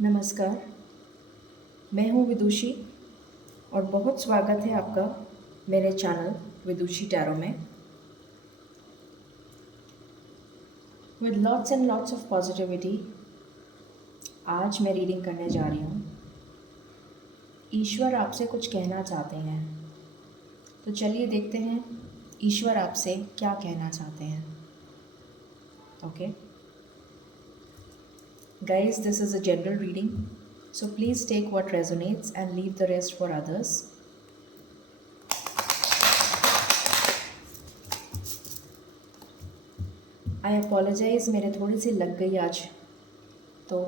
नमस्कार, मैं हूँ विदुषी और बहुत स्वागत है आपका मेरे चैनल विदुषी टैरो में। With lots and lots of positivity आज मैं रीडिंग करने जा रही हूँ। ईश्वर आपसे कुछ कहना चाहते हैं, तो चलिए देखते हैं ईश्वर आपसे क्या कहना चाहते हैं। Okay guys, this is a general reading, so please take what resonates and leave the rest for others. I apologise, मेरे थोड़ी सी लग गई आज, तो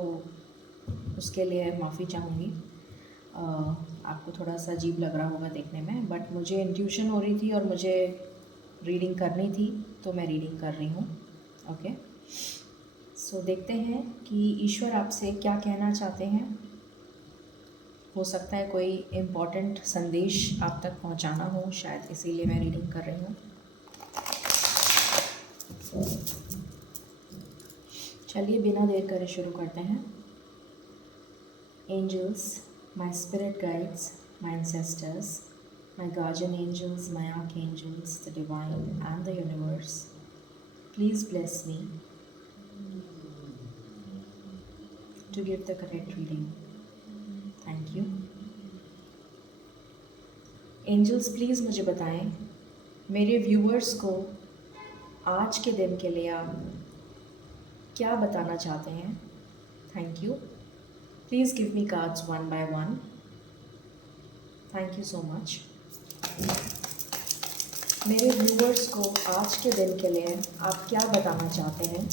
उसके लिए माफ़ी चाहूँगी। आपको थोड़ा सा अजीब लग रहा होगा देखने में, बट मुझे इंट्यूशन हो रही थी और मुझे रीडिंग करनी थी, तो मैं रीडिंग कर रही हूँ। ओके, सो देखते हैं कि ईश्वर आपसे क्या कहना चाहते हैं। हो सकता है कोई इम्पॉर्टेंट संदेश आप तक पहुँचाना हो, शायद इसीलिए मैं रीडिंग कर रही हूँ। चलिए बिना देर करे शुरू करते हैं। Angels, my spirit guides, my ancestors, my guardian angels, my archangels, the divine and the universe, please bless me to give the correct reading. Thank you. Angels, please मुझे बताएं मेरे व्यूअर्स को आज के दिन के लिए आप क्या बताना चाहते हैं। Thank you. Please give me cards one by one. Thank you so much. मेरे व्यूअर्स को आज के दिन के लिए आप क्या बताना चाहते हैं।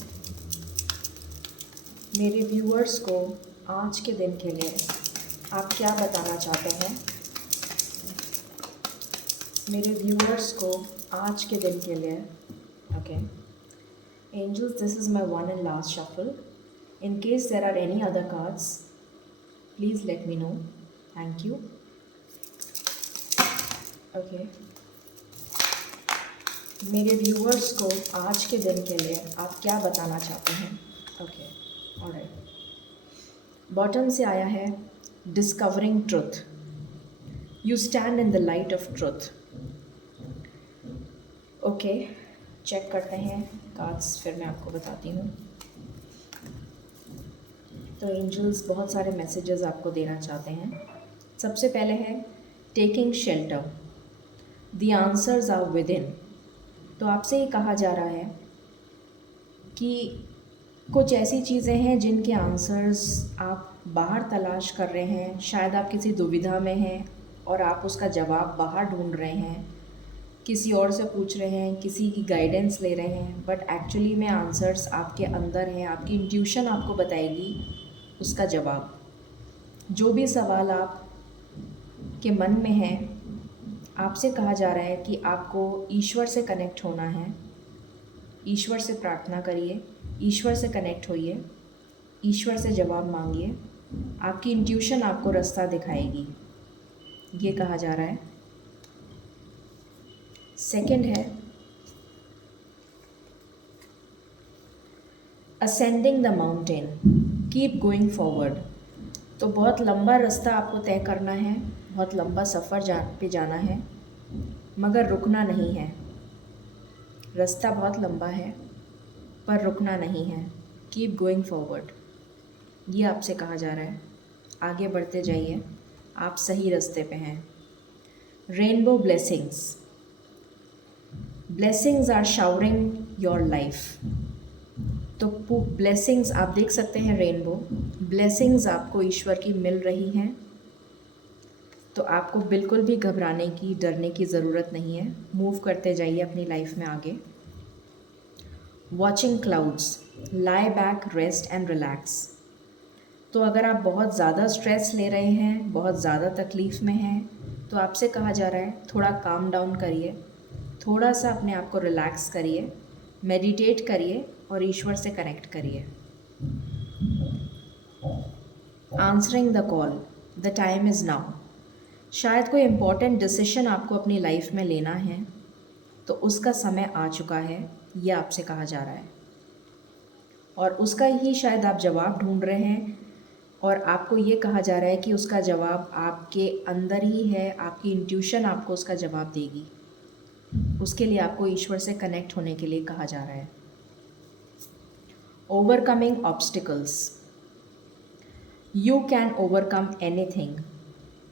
मेरे व्यूअर्स को आज के दिन के लिए आप क्या बताना चाहते हैं। मेरे व्यूअर्स को आज के दिन के लिए okay angels, this is my one and last shuffle. In case there are any other cards, please let me know. Thank you. Okay. मेरे व्यूअर्स को आज के दिन के लिए आप क्या बताना चाहते हैं। Okay, alright. बॉटम से आया है discovering truth. You stand in the light of truth. Okay, check करते हैं कार्ड्स, फिर मैं आपको बताती हूँ। तो एंजल्स बहुत सारे मैसेजेस आपको देना चाहते हैं। सबसे पहले है taking shelter, the answers are within. तो आपसे ये कहा जा रहा है कि कुछ ऐसी चीज़ें हैं जिनके आंसर्स आप बाहर तलाश कर रहे हैं। शायद आप किसी दुविधा में हैं और आप उसका जवाब बाहर ढूंढ रहे हैं, किसी और से पूछ रहे हैं, किसी की गाइडेंस ले रहे हैं, बट एक्चुअली में आंसर्स आपके अंदर हैं। आपकी इंट्यूशन आपको बताएगी उसका जवाब। जो भी सवाल आप के मन में है, आपसे कहा जा रहा है कि आपको ईश्वर से कनेक्ट होना है। ईश्वर से प्रार्थना करिए, ईश्वर से कनेक्ट होइए, ईश्वर से जवाब मांगिए। आपकी इंट्यूशन आपको रास्ता दिखाएगी, ये कहा जा रहा है। सेकंड है ascending the mountain, keep going forward. तो बहुत लंबा रास्ता आपको तय करना है, बहुत लंबा सफ़र पे जाना है, मगर रुकना नहीं है। रास्ता बहुत लंबा है पर रुकना नहीं है। कीप गोइंग फॉरवर्ड, ये आपसे कहा जा रहा है। आगे बढ़ते जाइए, आप सही रास्ते पे हैं। Rainbow blessings, blessings are showering your life. तो ब्लेसिंग्स आप देख सकते हैं, रेनबो ब्लेसिंग्स आपको ईश्वर की मिल रही हैं। तो आपको बिल्कुल भी घबराने की, डरने की ज़रूरत नहीं है। मूव करते जाइए अपनी लाइफ में आगे। Watching clouds, lie back, rest and relax. तो अगर आप बहुत ज़्यादा स्ट्रेस ले रहे हैं, बहुत ज़्यादा तकलीफ़ में हैं, तो आपसे कहा जा रहा है थोड़ा काम डाउन करिए, थोड़ा सा अपने आप को रिलैक्स करिए, मेडिटेट करिए और ईश्वर से कनेक्ट करिए। Answering the call, the time is now. शायद कोई इम्पॉर्टेंट डिसीशन आपको अपनी लाइफ में लेना है, तो उसका समय आ चुका है, ये आपसे कहा जा रहा है। और उसका ही शायद आप जवाब ढूंढ रहे हैं और आपको ये कहा जा रहा है कि उसका जवाब आपके अंदर ही है, आपकी इंट्यूशन आपको उसका जवाब देगी। उसके लिए आपको ईश्वर से कनेक्ट होने के लिए कहा जा रहा है। Overcoming obstacles, you can overcome anything.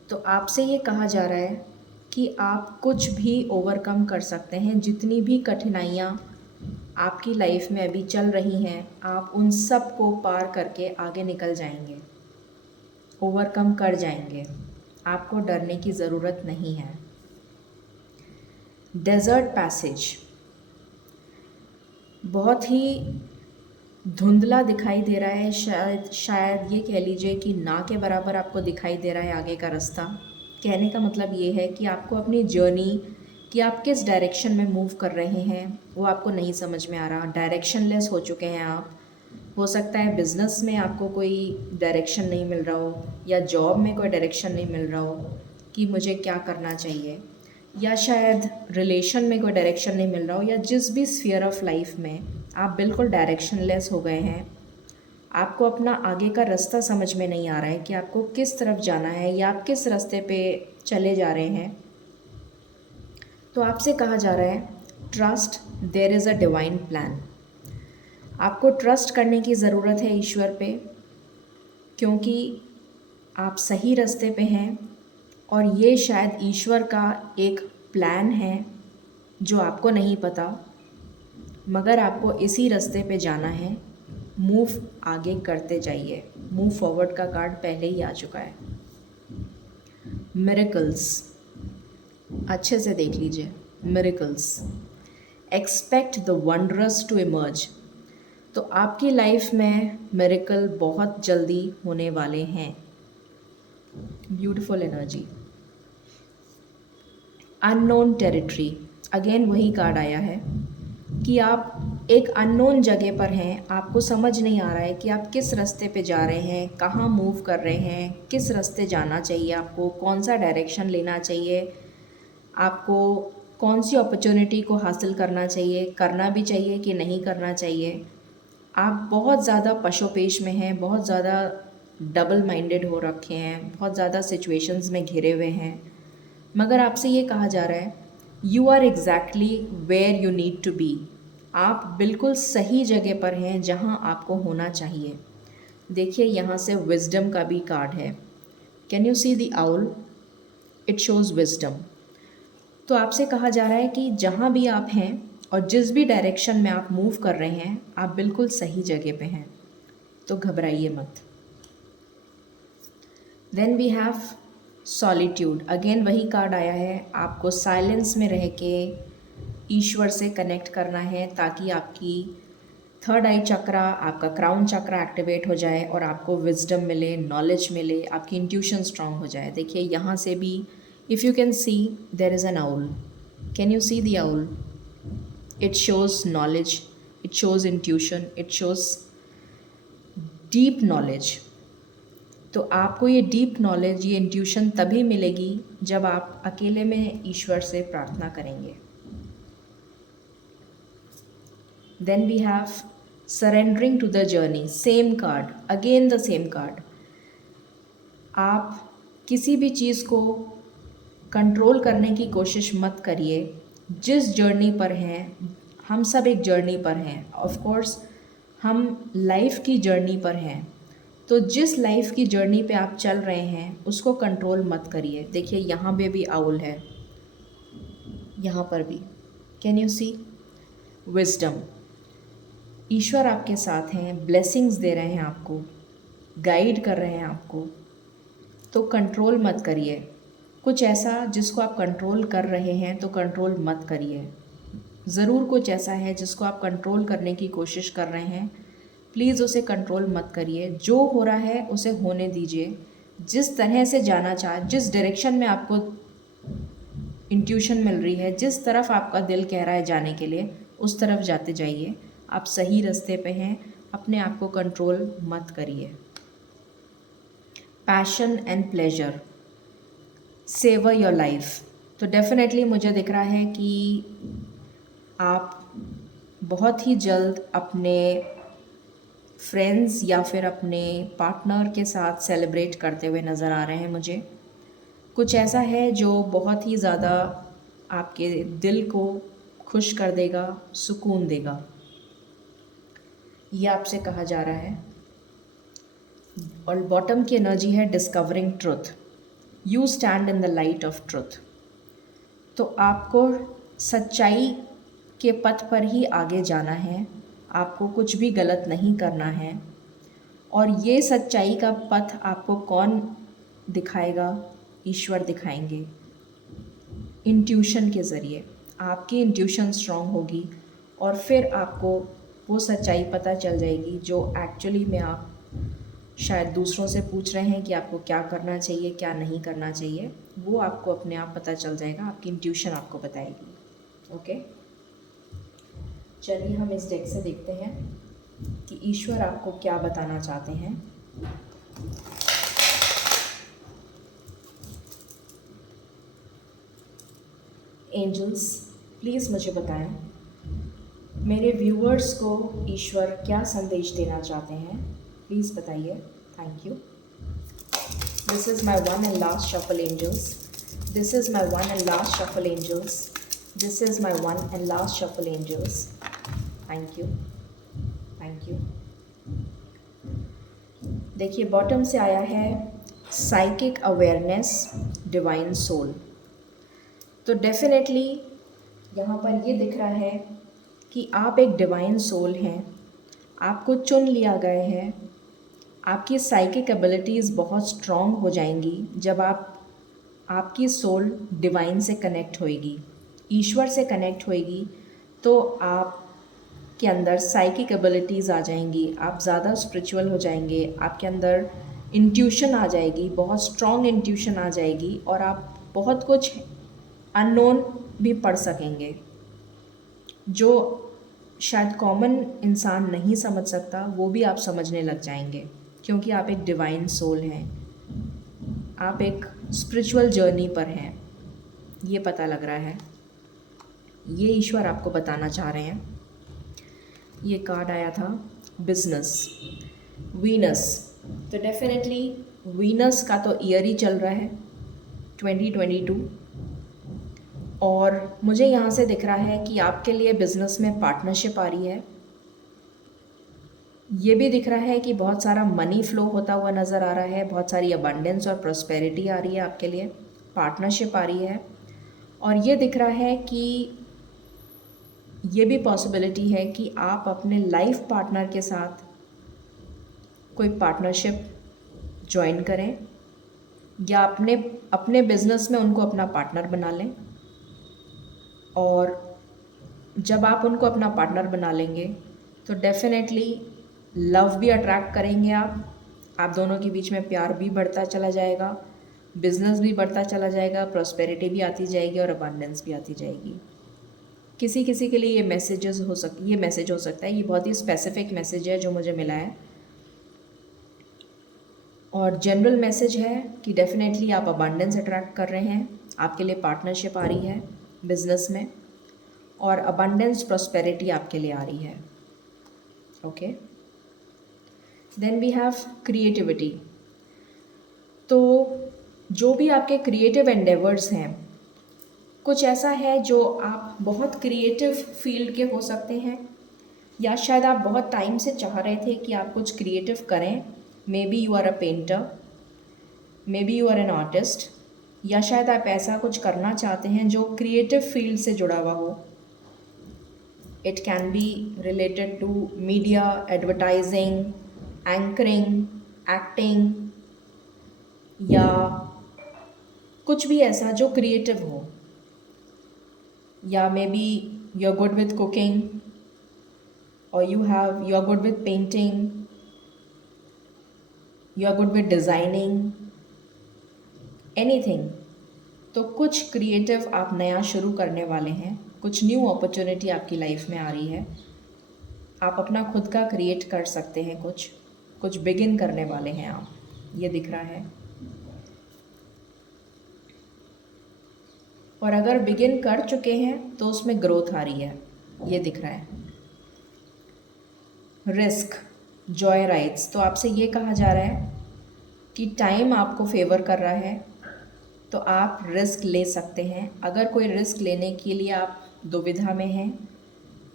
तो आपसे ये कहा जा रहा है कि आप कुछ भी ओवरकम कर सकते हैं। जितनी भी कठिनाइयाँ आपकी लाइफ में अभी चल रही हैं, आप उन सब को पार करके आगे निकल जाएंगे, ओवरकम कर जाएंगे। आपको डरने की ज़रूरत नहीं है। डेजर्ट पैसेज, बहुत ही धुंधला दिखाई दे रहा है, शायद ये कह लीजिए कि ना के बराबर आपको दिखाई दे रहा है आगे का रास्ता। कहने का मतलब ये है कि आपको अपनी जर्नी, कि आप किस डायरेक्शन में मूव कर रहे हैं, वो आपको नहीं समझ में आ रहा। डायरेक्शनलेस हो चुके हैं आप। हो सकता है बिज़नेस में आपको कोई डायरेक्शन नहीं मिल रहा हो, या जॉब में कोई डायरेक्शन नहीं मिल रहा हो कि मुझे क्या करना चाहिए, या शायद रिलेशन में कोई डायरेक्शन नहीं मिल रहा हो, या जिस भी स्फीयर ऑफ लाइफ में आप बिल्कुल डायरेक्शनलेस हो गए हैं। आपको अपना आगे का रास्ता समझ में नहीं आ रहा है कि आपको किस तरफ जाना है, या आप किस रास्ते पे चले जा रहे हैं। तो आपसे कहा जा रहा है, trust there is a divine plan. आपको ट्रस्ट करने की ज़रूरत है ईश्वर पे, क्योंकि आप सही रास्ते पे हैं, और ये शायद ईश्वर का एक प्लान है जो आपको नहीं पता, मगर आपको इसी रास्ते पे जाना है। मूव आगे करते जाइए। मूव फॉरवर्ड का कार्ड पहले ही आ चुका है। मिरेकल्स, अच्छे से देख लीजिए। Miracles, expect the wondrous to emerge. तो आपकी लाइफ में मिरेकल बहुत जल्दी होने वाले हैं। Beautiful energy. Unknown territory, again वही कार्ड आया है कि आप एक अननोन जगह पर हैं। आपको समझ नहीं आ रहा है कि आप किस रास्ते पे जा रहे हैं, कहाँ मूव कर रहे हैं, किस रास्ते जाना चाहिए, आपको कौन सा डायरेक्शन लेना चाहिए, आपको कौन सी अपॉर्चुनिटी को हासिल करना चाहिए, करना भी चाहिए कि नहीं करना चाहिए। आप बहुत ज़्यादा पशोपेश में हैं, बहुत ज़्यादा डबल माइंडेड हो रखे हैं, बहुत ज़्यादा सिचुएशंस में घिरे हुए हैं। मगर आपसे ये कहा जा रहा है, you are exactly where you need to be. आप बिल्कुल सही जगह पर हैं जहाँ आपको होना चाहिए। देखिए यहाँ से विजडम का भी कार्ड है। Can you see the owl? It shows wisdom. तो आपसे कहा जा रहा है कि जहाँ भी आप हैं और जिस भी डायरेक्शन में आप मूव कर रहे हैं, आप बिल्कुल सही जगह पे हैं, तो घबराइए मत। Then we have solitude, again वही कार्ड आया है। आपको साइलेंस में रह के ईश्वर से कनेक्ट करना है, ताकि आपकी थर्ड आई चक्रा, आपका क्राउन चक्रा एक्टिवेट हो जाए और आपको विजडम मिले, नॉलेज मिले, आपकी इंट्यूशन स्ट्रांग हो जाए। देखिए यहाँ से भी, if you can see, there is an owl. Can you see the owl? It shows knowledge, it shows intuition, it shows deep knowledge. तो आपको ये डीप नॉलेज, ये इंट्यूशन तभी मिलेगी जब आप अकेले में ईश्वर से प्रार्थना करेंगे। Then we have surrendering to the journey, same card, again the same card. आप किसी भी चीज़ को कंट्रोल करने की कोशिश मत करिए। जिस जर्नी पर हैं, हम सब एक जर्नी पर हैं। ऑफ कोर्स हम लाइफ की जर्नी पर हैं, तो जिस लाइफ की जर्नी पे आप चल रहे हैं उसको कंट्रोल मत करिए। देखिए यहाँ पे भी आउल है, यहाँ पर भी। Can you see? विजडम, ईश्वर आपके साथ हैं, ब्लेसिंग्स दे रहे हैं आपको, गाइड कर रहे हैं आपको। तो कंट्रोल मत करिए। कुछ ऐसा जिसको आप कंट्रोल कर रहे हैं तो कंट्रोल मत करिए। ज़रूर कुछ ऐसा है जिसको आप कंट्रोल करने की कोशिश कर रहे हैं, प्लीज़ उसे कंट्रोल मत करिए। जो हो रहा है उसे होने दीजिए। जिस तरह से जाना चाह, जिस डायरेक्शन में आपको इंट्यूशन मिल रही है, जिस तरफ आपका दिल कह रहा है जाने के लिए, उस तरफ जाते जाइए। आप सही रास्ते पे हैं, अपने आप को कंट्रोल मत करिए। Passion and pleasure, savour your life. तो डेफिनेटली मुझे दिख रहा है कि आप बहुत ही जल्द अपने फ्रेंड्स या फिर अपने पार्टनर के साथ सेलिब्रेट करते हुए नज़र आ रहे हैं मुझे। कुछ ऐसा है जो बहुत ही ज़्यादा आपके दिल को खुश कर देगा, सुकून देगा, ये आपसे कहा जा रहा है। और बॉटम की एनर्जी है discovering truth. You stand in the light of truth. तो आपको सच्चाई के पथ पर ही आगे जाना है, आपको कुछ भी गलत नहीं करना है। और ये सच्चाई का पथ आपको कौन दिखाएगा? ईश्वर दिखाएंगे, इंट्यूशन के ज़रिए। आपकी इंट्यूशन स्ट्रॉन्ग होगी और फिर आपको वो सच्चाई पता चल जाएगी जो एक्चुअली में आप शायद दूसरों से पूछ रहे हैं कि आपको क्या करना चाहिए, क्या नहीं करना चाहिए। वो आपको अपने आप पता चल जाएगा, आपकी इंट्यूशन आपको बताएगी। ओके, चलिए हम इस डेक से देखते हैं कि ईश्वर आपको क्या बताना चाहते हैं। एंजल्स, प्लीज़ मुझे बताएं मेरे व्यूअर्स को ईश्वर क्या संदेश देना चाहते हैं। प्लीज़ बताइए। Thank you. This is my one and last shuffle angels. This is my one and last shuffle angels. This is my one and last shuffle angels. Thank you, thank you. देखिए, bottom से आया है psychic awareness, divine soul. तो definitely यहाँ पर ये दिख रहा है कि आप एक डिवाइन सोल हैं, आपको चुन लिया गया है। आपकी साइकिक एबिलिटीज़ बहुत स्ट्रॉन्ग हो जाएंगी जब आपकी सोल डिवाइन से कनेक्ट होएगी, ईश्वर से कनेक्ट होएगी। तो आपके अंदर साइकिक एबिलिटीज़ आ जाएंगी, आप ज़्यादा स्पिरिचुअल हो जाएंगे, आपके अंदर इंट्यूशन आ जाएगी, बहुत स्ट्रॉन्ग इंट्यूशन आ जाएगी और आप बहुत कुछ अननोन भी पढ़ सकेंगे जो शायद कॉमन इंसान नहीं समझ सकता, वो भी आप समझने लग जाएंगे क्योंकि आप एक डिवाइन सोल हैं, आप एक स्पिरिचुअल जर्नी पर हैं, ये पता लग रहा है। ये ईश्वर आपको बताना चाह रहे हैं। ये कार्ड आया था बिजनेस, वीनस। तो डेफिनेटली वीनस का तो ईयर ही चल रहा है 2022 और मुझे यहाँ से दिख रहा है कि आपके लिए बिज़नेस में पार्टनरशिप आ रही है। ये भी दिख रहा है कि बहुत सारा मनी फ़्लो होता हुआ नज़र आ रहा है, बहुत सारी अबंडेंस और प्रॉस्पेरिटी आ रही है आपके लिए, पार्टनरशिप आ रही है। और ये दिख रहा है कि ये भी पॉसिबिलिटी है कि आप अपने लाइफ पार्टनर के साथ कोई पार्टनरशिप ज्वाइन करें या अपने बिज़नेस में उनको अपना पार्टनर बना लें। और जब आप उनको अपना पार्टनर बना लेंगे तो डेफिनेटली लव भी अट्रैक्ट करेंगे आप दोनों के बीच में प्यार भी बढ़ता चला जाएगा, बिजनेस भी बढ़ता चला जाएगा, प्रॉस्पेरिटी भी आती जाएगी और अबंडेंस भी आती जाएगी। किसी किसी के लिए ये मैसेज हो सकता है, ये बहुत ही स्पेसिफिक मैसेज है जो मुझे मिला है और जनरल मैसेज है कि डेफिनेटली आप अबंडेंस अट्रैक्ट कर रहे हैं, आपके लिए पार्टनरशिप आ रही है बिजनेस में और अबंडेंस प्रॉस्पेरिटी आपके लिए आ रही है। Okay, then we have creativity. तो जो भी आपके क्रिएटिव एंडेवर्स हैं, कुछ ऐसा है जो आप बहुत क्रिएटिव फील्ड के हो सकते हैं या शायद आप बहुत टाइम से चाह रहे थे कि आप कुछ क्रिएटिव करें। Maybe you are a painter, maybe you are an artist, या शायद आप ऐसा कुछ करना चाहते हैं जो क्रिएटिव फील्ड से जुड़ा हुआ हो। It can be related to media, advertising, anchoring, acting या कुछ भी ऐसा जो क्रिएटिव हो। या maybe you are good with cooking और you are good with painting, you are good with designing, anything. तो कुछ क्रिएटिव आप नया शुरू करने वाले हैं, कुछ न्यू अपॉर्चुनिटी आपकी लाइफ में आ रही है, आप अपना खुद का क्रिएट कर सकते हैं, कुछ बिगिन करने वाले हैं आप, ये दिख रहा है। और अगर बिगिन कर चुके हैं तो उसमें ग्रोथ आ रही है, ये दिख रहा है। रिस्क, जॉय राइड्स, तो आपसे ये कहा जा रहा है कि टाइम आपको फेवर कर रहा है, तो आप रिस्क ले सकते हैं। अगर कोई रिस्क लेने के लिए आप दुविधा में हैं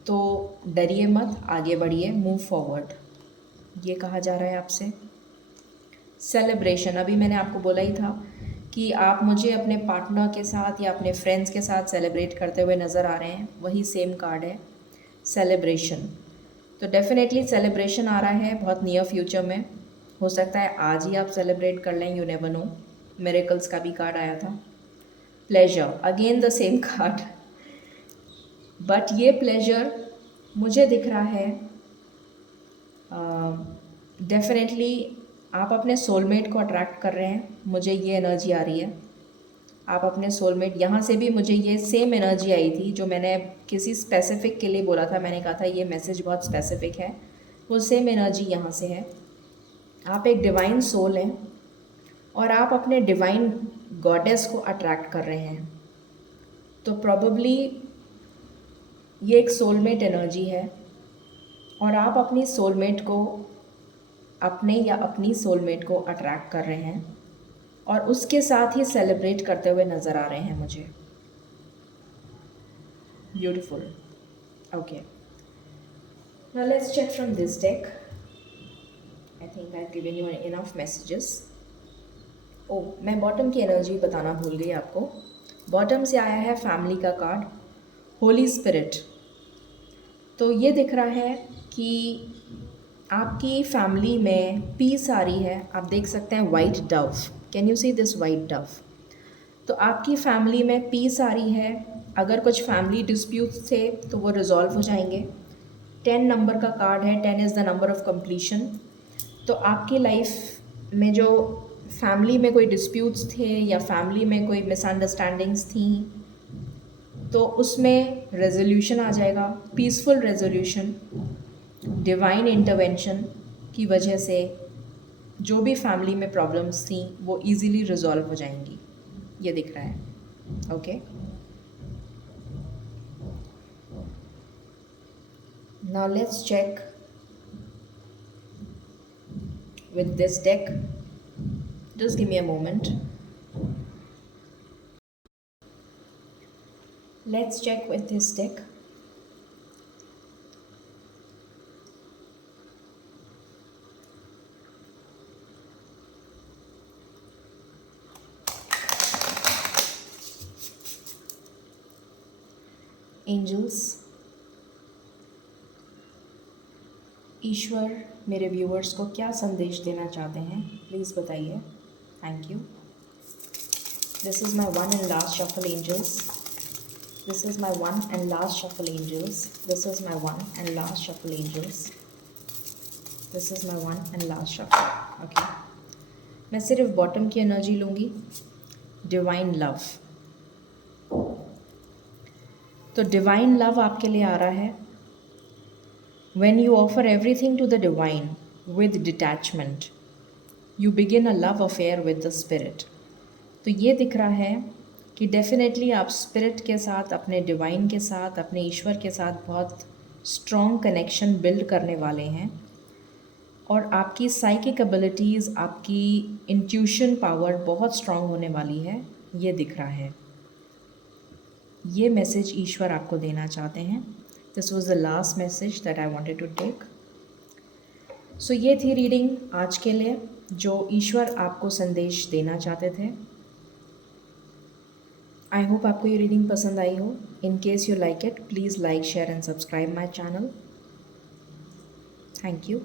तो डरिए मत, आगे बढ़िए, मूव फॉरवर्ड, ये कहा जा रहा है आपसे। सेलिब्रेशन, अभी मैंने आपको बोला ही था कि आप मुझे अपने पार्टनर के साथ या अपने फ्रेंड्स के साथ सेलिब्रेट करते हुए नज़र आ रहे हैं, वही सेम कार्ड है सेलिब्रेशन। तो डेफिनेटली सेलिब्रेशन आ रहा है बहुत नियर फ्यूचर में, हो सकता है आज ही आप सेलिब्रेट कर लें, यू नेवर नो। मिरेकल्स का भी कार्ड आया था। Pleasure, again the same card, but ये प्लेजर मुझे दिख रहा है डेफिनेटली आप अपने सोलमेट को अट्रैक्ट कर रहे हैं, मुझे ये एनर्जी आ रही है। आप अपने सोलमेट, यहाँ से भी मुझे ये सेम एनर्जी आई थी जो मैंने किसी स्पेसिफिक के लिए बोला था, मैंने कहा था ये मैसेज बहुत स्पेसिफिक है, वो सेम एनर्जी यहाँ से है। आप एक डिवाइन सोल हैं और आप अपने डिवाइन गॉडेस को अट्रैक्ट कर रहे हैं, तो प्रॉबेबली ये एक सोलमेट एनर्जी है और आप अपनी सोलमेट को, अपने या अपनी सोलमेट को अट्रैक्ट कर रहे हैं और उसके साथ ही सेलिब्रेट करते हुए नज़र आ रहे हैं मुझे। Beautiful, okay, now let's check from this deck. I think I have given you enough messages. Oh, मैं बॉटम की एनर्जी बताना भूल गई आपको। बॉटम से आया है फैमिली का कार्ड, होली स्पिरिट। तो ये दिख रहा है कि आपकी फैमिली में पीस आ रही है। आप देख सकते हैं white Dove, can you see this white Dove? तो आपकी फैमिली में पीस आ रही है। अगर कुछ फैमिली डिस्प्यूट्स थे तो वो रिजॉल्व हो जाएंगे। 10 नंबर का कार्ड है, 10 is the number of completion. तो आपकी लाइफ में जो फैमिली में कोई डिस्प्यूट्स थे या फैमिली में कोई मिसअंडरस्टैंडिंग्स थी, तो उसमें रेजोल्यूशन आ जाएगा, पीसफुल रेजोल्यूशन। डिवाइन इंटरवेंशन की वजह से जो भी फैमिली में प्रॉब्लम्स थी वो इजीली रिजॉल्व हो जाएंगी, ये दिख रहा है। Okay, now let's check with this deck. Just give me a moment. Let's check with this deck. Angels, ईश्वर मेरे व्यूअर्स को क्या संदेश देना चाहते हैं, प्लीज़ बताइए। Thank you. This is my one and last shuffle angels. This is my one and last shuffle angels. This is my one and last shuffle angels. This is my one and last shuffle. Okay, मैं सिर्फ bottom की energy लूँगी। Divine love, तो divine love आपके लिए आ रहा है। When you offer everything to the divine with detachment, you begin a love affair with the spirit. तो ये दिख रहा है कि डेफिनेटली आप स्पिरिट के साथ, अपने डिवाइन के साथ, अपने ईश्वर के साथ बहुत स्ट्रॉन्ग कनेक्शन बिल्ड करने वाले हैं और आपकी साइकिक एबिलिटीज़, आपकी इंट्यूशन पावर बहुत स्ट्रॉन्ग होने वाली है, ये दिख रहा है। ये मैसेज ईश्वर आपको देना चाहते हैं। This was the last message that I wanted to take. So ये थी रीडिंग आज के लिए, जो ईश्वर आपको संदेश देना चाहते थे। आई होप आपको ये रीडिंग पसंद आई हो। In case you like it, please like, share and subscribe my channel. Thank you.